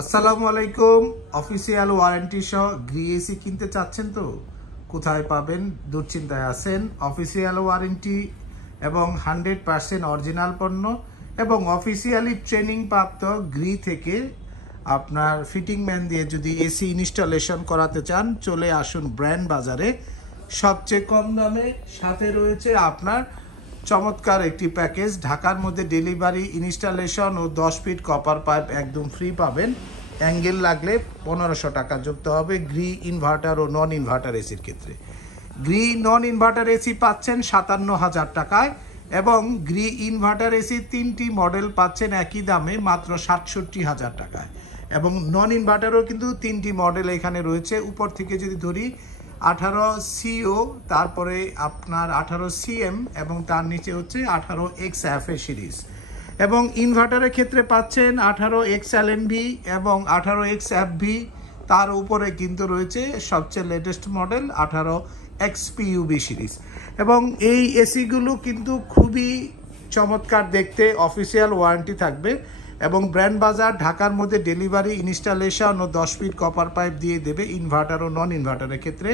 আসসালামু আলাইকুম। Official warranty সহ গ্রি এসি কিনতে চাচ্ছেন তো কোথায় পাবেন দুশ্চিন্তায় আছেন। অফিসিয়াল ওয়ারেন্টি এবং 100% অরিজিনাল পণ্য এবং অফিসিয়ালি ট্রেনিং প্রাপ্ত গ্রি থেকে আপনার ফিটিং ম্যান দিয়ে যদি এসি ইনস্টলেশন করাতে চান চলে আসুন ব্র্যান্ড বাজারে। সবচেয়ে কম দামে সাথে রয়েছে আপনার চমৎকার একটি প্যাকেজ। ঢাকার মধ্যে ডেলিভারি, ইনস্টলেশন ও 10 ফিট কপার পাইপ একদম ফ্রি পাবেন। অ্যাঙ্গেল লাগলে 1500 টাকা যুক্ত হবে গ্রি ইনভার্টার ও নন ইনভার্টার এসির ক্ষেত্রে। গ্রি নন ইনভার্টার এসি পাচ্ছেন 57,000 টাকায় এবং গ্রি ইনভার্টার এসি 3টি মডেল পাচ্ছেন একই দামে মাত্র 67,000 টাকায়। এবং নন ইনভার্টারও কিন্তু 3টি মডেল এখানে রয়েছে। উপর থেকে যদি ধরি 18 CO, তারপরে আপনার 18 CM এবং তার নিচে হচ্ছে 18 XF সিরিজ। এবং ইনভার্টারের ক্ষেত্রে পাচ্ছেন 18 XLNV এবং 18 XFV। তার উপরে কিন্তু রয়েছে সবচেয়ে লেটেস্ট মডেল 18 XPUV সিরিজ। এবং এই এসিগুলো কিন্তু খুবই চমৎকার দেখতে, অফিসিয়াল ওয়ারেন্টি থাকবে এবং ব্র্যান্ড বাজার ঢাকার মধ্যে ডেলিভারি, ইনস্টলেশন ও 10 ফিট কপার পাইপ দিয়ে দেবে ইনভার্টার ও নন ইনভার্টারের ক্ষেত্রে।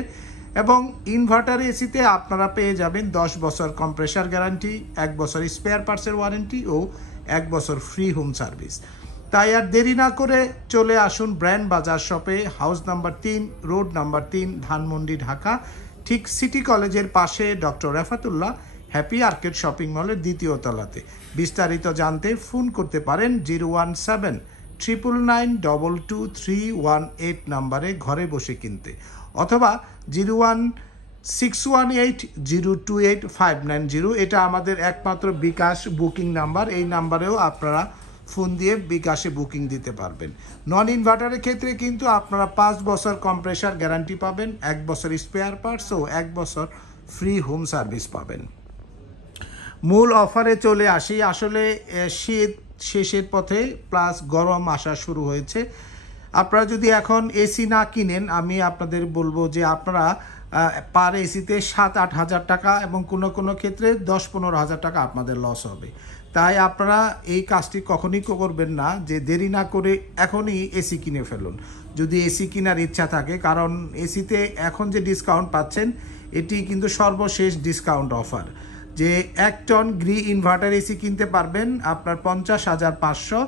এবং ইনভার্টার এসিতে আপনারা পেয়ে যাবেন 10 বছর কম্প্রেসার গ্যারান্টি, 1 বছর স্পেয়ার পার্টসের ওয়ারেন্টি ও 1 বছর ফ্রি হোম সার্ভিস। তাই আর দেরি না করে চলে আসুন ব্র্যান্ড বাজার শপে, house number 3, road number 3, Dhanmondi, Dhaka. ঠিক সিটি কলেজের পাশে doctor Refatullah happy arcade shopping মলের 2য় তলাতে। বিস্তারিত জানতে ফোন করতে পারেন 017-999-22318 নাম্বারে ঘরে বসে কিনতে, অথবা 01618-028-590। এটা আমাদের একমাত্র বিকাশ বুকিং নাম্বার। এই নাম্বারেও আপনারা ফোন দিয়ে বিকাশে বুকিং দিতে পারবেন। নন ইনভার্টারের ক্ষেত্রে কিন্তু আপনারা 5 বছর কম্প্রেসার গ্যারান্টি পাবেন, 1 বছর স্পেয়ার পার্টস ও 1 বছর ফ্রি হোম সার্ভিস পাবেন। মূল অফারে চলে আসি। আসলে শীত শেষের পথে প্লাস গরম আসা শুরু হয়েছে। আপনারা যদি এখন এসি না কিনেন, আমি আপনাদের বলবো যে আপনারা পার এসিতে 7-8 হাজার টাকা এবং কোনো ক্ষেত্রে 10-15 হাজার টাকা আপনাদের লস হবে। তাই আপনারা এই কাজটি কখনই করবেন না যে দেরি না করে এখনই এসি কিনে ফেলুন যদি এসি কেনার ইচ্ছা থাকে। কারণ এসিতে এখন যে ডিসকাউন্ট পাচ্ছেন এটি কিন্তু সর্বশেষ ডিসকাউন্ট অফার। যে 1 টন গ্রি ইনভার্টার এসি কিনতে পারবেন আপনার 50,500,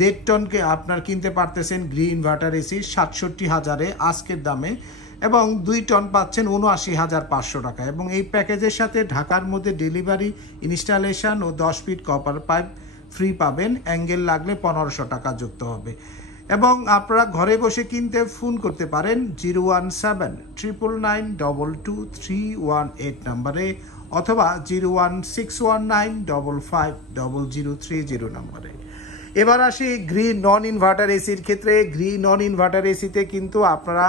1.5 টনকে আপনার কিনতে পারতেছেন গ্রি ইনভার্টার এসি 67,000-এ আজকের দামে, এবং 2 টন পাচ্ছেন 79,500 টাকা। এবং এই প্যাকেজের সাথে ঢাকার মধ্যে ডেলিভারি, ইনস্টলেশন ও 10 ফিট কপার পাইপ ফ্রি পাবেন। অ্যাঙ্গেল লাগলে 1500 টাকা যুক্ত হবে। এবং আপনারা ঘরে বসে কিনতে ফোন করতে পারেন 017-999-22318 নাম্বারে, অথবা 01619550030 নাম্বারে। এবার আসি গ্রি নন ইনভার্টার এসির ক্ষেত্রে। গ্রি নন ইনভার্টার এসিতে কিন্তু আপনারা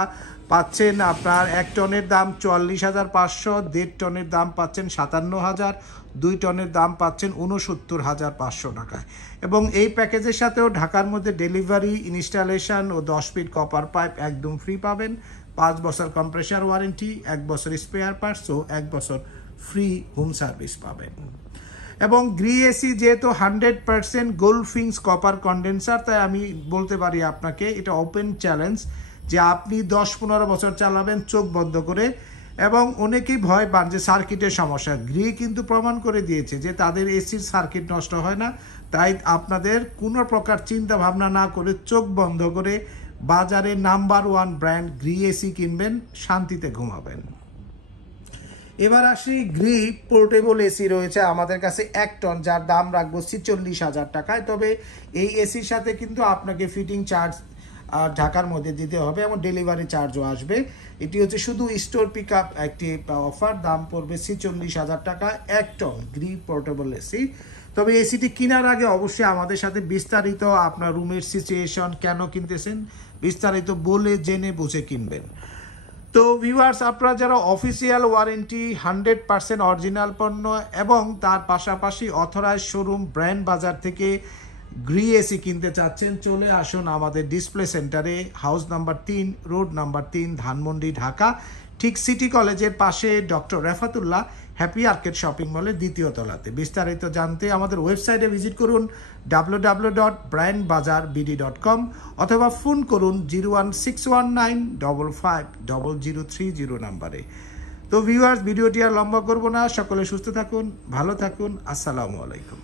পাচ্ছেন আপনার 1 টনের দাম 44,500, 1.5 টনের দাম পাচ্ছেন 57,000, 2 টনের দাম পাচ্ছেন 69,500 টাকায়। এবং এই প্যাকেজের সাথেও ঢাকার মধ্যে ডেলিভারি, ইনস্টলেশন ও 10 ফিট কপার পাইপ একদম ফ্রি পাবেন, 5 বছর কম্প্রেসার ওয়ারেন্টি, 1 বছর স্পেয়ার পার্টস ও 1 বছর ফ্রি হোম সার্ভিস পাবেন। এবং গ্রি এসি যেহেতু 100% গোল্ডফিংস কপার কন্ডেন্সার, তাই আমি বলতে পারি আপনাকে এটা ওপেন চ্যালেঞ্জ যে আপনি 10-15 বছর চালাবেন চোখ বন্ধ করে। এবং অনেকেই ভয় পান যে সার্কিটের সমস্যা। গ্রি কিন্তু প্রমাণ করে দিয়েছে যে তাদের এসির সার্কিট নষ্ট হয় না। তাই আপনাদের কোনো প্রকার চিন্তা ভাবনা না করে চোখ বন্ধ করে বাজারে নাম্বার 1 ব্র্যান্ড গ্রি এসি কিনবেন, শান্তিতে ঘুমাবেন। এবার আসি গ্রি পোর্টেবল এসি রয়েছে আমাদের কাছে 1 টন, যার দাম রাখবো 46,000 টাকায়। তবে এই এসির সাথে কিন্তু আপনাকে ফিটিং চার্জ ঢাকার মধ্যে দিতে হবে এবং ডেলিভারি চার্জও আসবে। এটি হচ্ছে শুধু স্টোর পিক আপ একটি অফার, দাম পড়বে 46,000 টাকা 1 টন গ্রি পোর্টেবল এসি। তবে এসিটি কেনার আগে অবশ্যই আমাদের সাথে বিস্তারিত আপনার রুমের সিচুয়েশন, কেন কিনতেছেন বিস্তারিত বলে জেনে বুঝে কিনবেন। তো ভিউয়ার্স, আপনারা যারা অফিসিয়াল ওয়ারেন্টি, 100% অরিজিনাল পণ্য এবং তার পাশাপাশি অথরাইজ শোরুম ব্র্যান্ড বাজার থেকে গ্রি এসি কিনতে চাচ্ছেন চলে আসুন আমাদের ডিসপ্লে সেন্টারে, house number 3, road number 3, Dhanmondi, Dhaka. ঠিক সিটি কলেজের পাশে doctor Refatullah happy arcade shopping মলের 2য় তলাতে। বিস্তারিত জানতে আমাদের ওয়েবসাইটে ভিজিট করুন www.brandbazarbd.com অথবা ফোন করুন 01619550030 নাম্বারে। তো ভিউয়ার্স, ভিডিওটি আর লম্বা করব না, সকলে সুস্থ থাকুন, ভালো থাকুন, আসসালামু আলাইকুম।